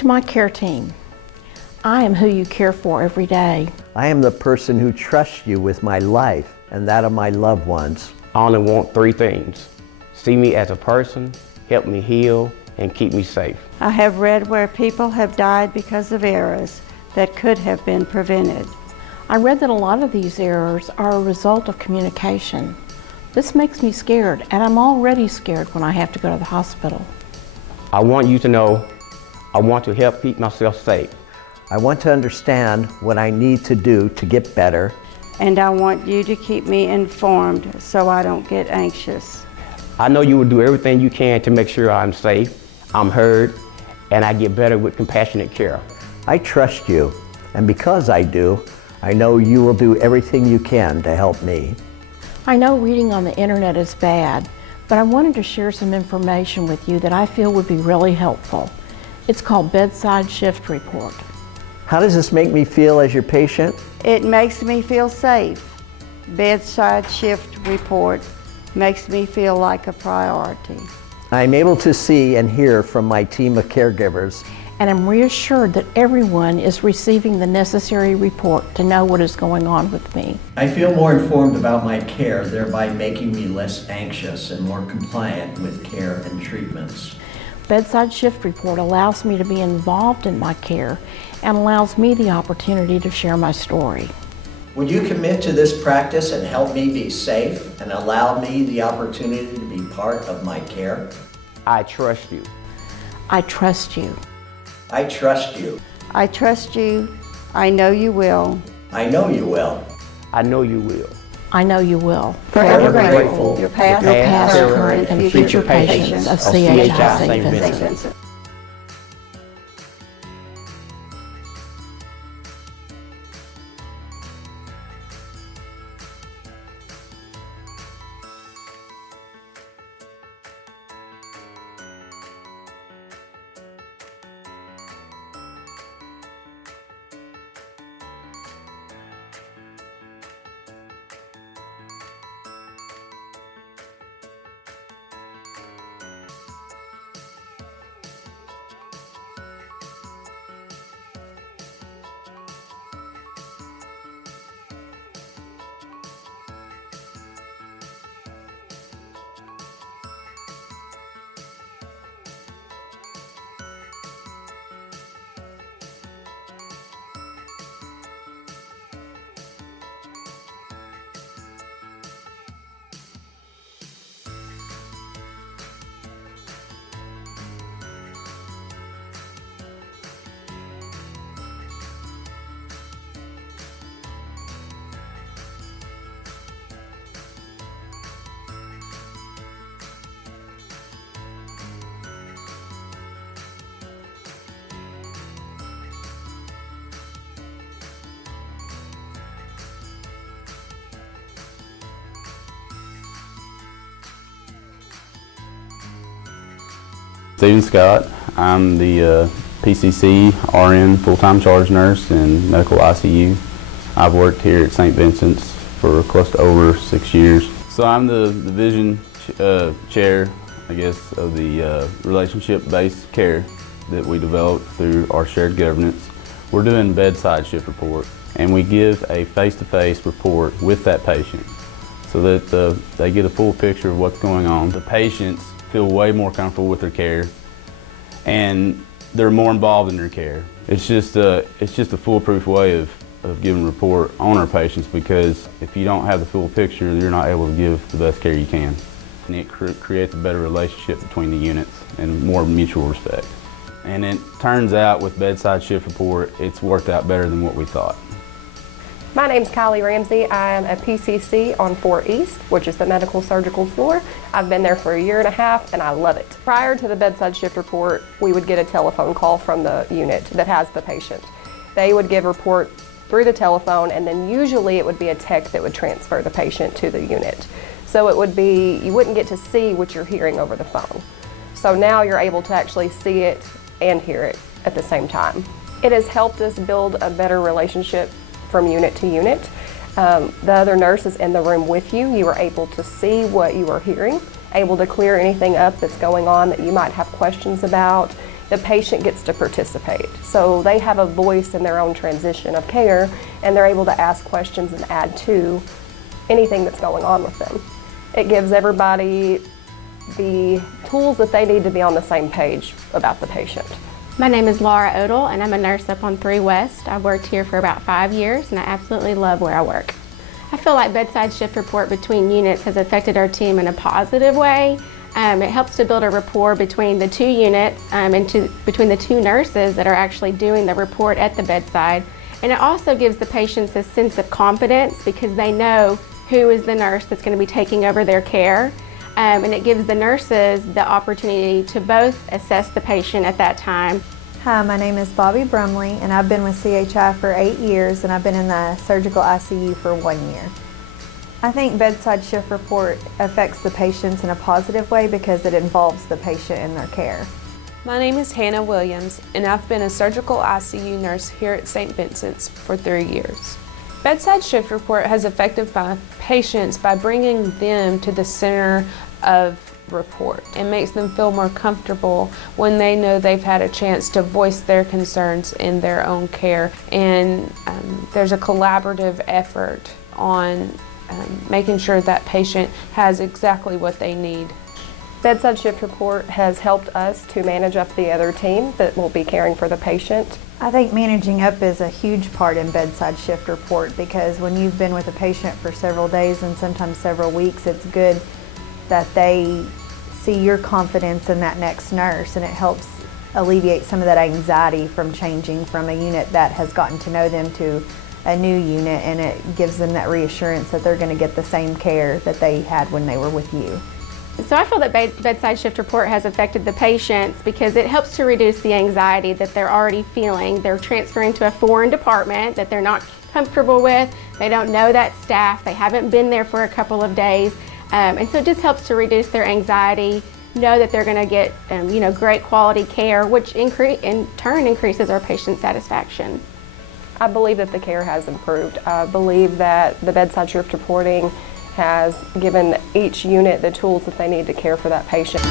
To my care team, I am who you care for every day. I am the person who trusts you with my life and that of my loved ones. I only want three things: see me as a person, help me heal, and keep me safe. I have read where people have died because of errors that could have been prevented. I read that a lot of these errors are a result of communication. This makes me scared, and I'm already scared when I have to go to the hospital. I want you to know I want to help keep myself safe. I want to understand what I need to do to get better. And I want you to keep me informed so I don't get anxious. I know you will do everything you can to make sure I'm safe, I'm heard, and I get better with compassionate care. I trust you, and because I do, I know you will do everything you can to help me. I know reading on the internet is bad, but I wanted to share some information with you that I feel would be really helpful. It's called Bedside Shift Report. How does this make me feel as your patient? It makes me feel safe. Bedside Shift Report makes me feel like a priority. I'm able to see and hear from my team of caregivers. And I'm reassured that everyone is receiving the necessary report to know what is going on with me. I feel more informed about my care, thereby making me less anxious and more compliant with care and treatments. Bedside Shift Report allows me to be involved in my care and allows me the opportunity to share my story. Would you commit to this practice and help me be safe and allow me the opportunity to be part of my care? I trust you. I trust you. I trust you. I trust you. I know you will. I know you will. I know you will. I know you will. Forever Forever grateful. grateful. Your past, Your past, current, and future patients of CHI St. Vincent. Stephen Scott. I'm the PCC RN full-time charge nurse in medical ICU. I've worked here at St. Vincent's for close to over 6 years. So I'm the division chair, I guess, of the relationship-based care that we developed through our shared governance. We're doing bedside shift report, and we give a face-to-face report with that patient so that they get a full picture of what's going on. The patients feel way more comfortable with their care, and they're more involved in their care. It's just a foolproof way of giving a report on our patients, because if you don't have the full picture, you're not able to give the best care you can. And it creates a better relationship between the units and more mutual respect. And it turns out with bedside shift report, it's worked out better than what we thought. My name's Kylie Ramsey. I'm a PCC on 4 East, which is the medical surgical floor. I've been there for 1.5 years and I love it. Prior to the bedside shift report, we would get a telephone call from the unit that has the patient. They would give a report through the telephone, and then usually it would be a tech that would transfer the patient to the unit. So it would be, you wouldn't get to see what you're hearing over the phone. So now you're able to actually see it and hear it at the same time. It has helped us build a better relationship from unit to unit. The other nurse is in the room with you. You are able to see what you are hearing, able to clear anything up that's going on that you might have questions about. the patient gets to participate. So they have a voice in their own transition of care, and they're able to ask questions and add to anything that's going on with them. It gives everybody the tools that they need to be on the same page about the patient. My name is Laura Odell, and I'm a nurse up on 3 West. I've worked here for about 5 years, and I absolutely love where I work. I feel like bedside shift report between units has affected our team in a positive way. It helps to build a rapport between the 2 units and between the 2 nurses that are actually doing the report at the bedside. And it also gives the patients a sense of confidence because they know who is the nurse that's going to be taking over their care. And it gives the nurses the opportunity to both assess the patient at that time. Hi, my name is Bobby Brumley, and I've been with CHI for 8 years, and I've been in the surgical ICU for 1 year. I think bedside shift report affects the patients in a positive way because it involves the patient in their care. My name is Hannah Williams, and I've been a surgical ICU nurse here at St. Vincent's for 3 years. Bedside shift report has affected my patients by bringing them to the center of report. It makes them feel more comfortable when they know they've had a chance to voice their concerns in their own care, and there's a collaborative effort on making sure that patient has exactly what they need. Bedside shift report has helped us to manage up the other team that will be caring for the patient. I think managing up is a huge part in bedside shift report because when you've been with a patient for several days and sometimes several weeks, it's good that they see your confidence in that next nurse, and it helps alleviate some of that anxiety from changing from a unit that has gotten to know them to a new unit, and it gives them that reassurance that they're going to get the same care that they had when they were with you. So I feel that bedside shift report has affected the patients because it helps to reduce the anxiety that they're already feeling. They're transferring to a foreign department that they're not comfortable with. They don't know that staff. They haven't been there for a couple of days. And so it just helps to reduce their anxiety, know that they're going to get great quality care, which in turn increases our patient satisfaction. I believe that the care has improved. I believe that the bedside shift reporting has given each unit the tools that they need to care for that patient.